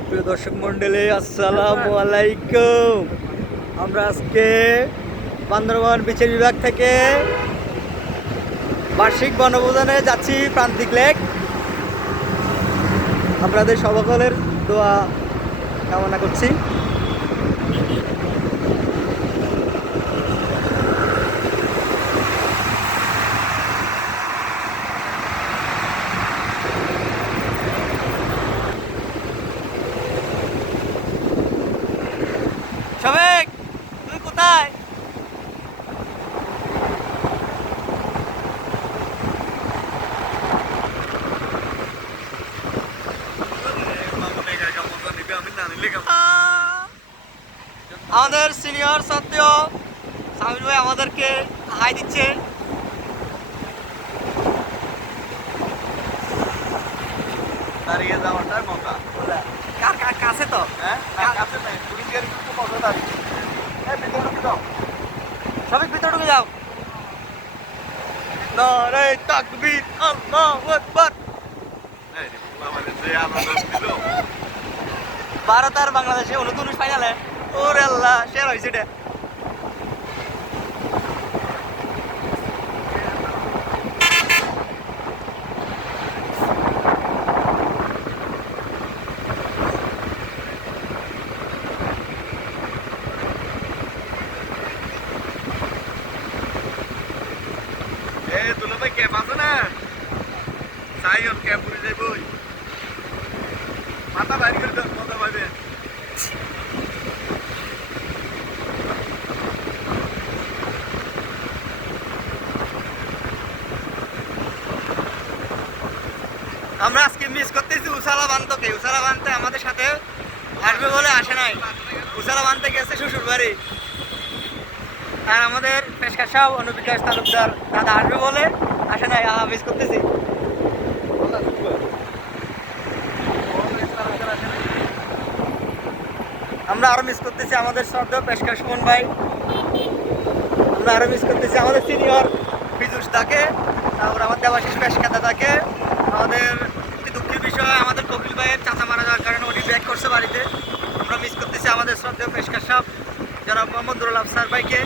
সুপ্রিয় দর্শক মন্ডলী, আসসালামু আলাইকুম। আমরা আজকে বান্দরবান বিচার বিভাগ থেকে বার্ষিক বনভোজনে যাচ্ছি প্রান্তিক লেক। আপনাদের সকলের দোয়া কামনা করছি। সবেক, তুই কোথায়? আমাদের সিনিয়র সত্ত্বেও সামির ভাই আমাদেরকে হাই দিচ্ছে। দাঁড়িয়ে যাওয়াটাই মজা। কাছে তো কাছে নেই, পুলিশ গাড়ি কিন্তু মজা দাঁড়িয়ে। ভিতরে ঢুকে যাও। সবাই ভিতরে ঢুকে যাও। নারে তাকবীর, আল্লাহু আকবার। আমাদের যে আনন্দ ছিল। ভারত আর বাংলাদেশে 19 ফাইনালে, ওরে আল্লাহ, শেয়ার হয়েছে এটা। তুলো ভাই ক্যাপ আছে না? সাইয়ন ক্যাপ উড়ে যাইব। মাথা বাইর করে দাও, মজা পাবে। আমরা আজকে মিস করতেছি উসালা বান্তকে। উসালা বান্তে আমাদের সাথে আসবে বলে আসে নাই। উসালা বান্তে গেছে শ্বশুর বাড়ি। আর আমাদের পেশকার সাহেব অনুবিকাশ তালুকদার দাদা আসবে বলে আসে নাই। মিস করতেছি। আমরা আরো মিস করতেছি আমাদের শ্রদ্ধেয় পেশকার সুমন ভাই। আমরা আরো মিস করতেছি আমাদের সিনিয়র ফিজুস দাকে, তারপর আমার দেবাশিস পেশকা দাদাকে। আমাদের একটি দুঃখের বিষয়, আমাদের কপিল ভাইয়ের চাচা মারা যাওয়ার কারণে উনি ব্যাক করছে বাড়িতে। আমরা মিস করতেছি আমাদের শ্রদ্ধেয় পেশকার সাহেব জনাব মোহাম্মদ দুরুল আফসার ভাইকে।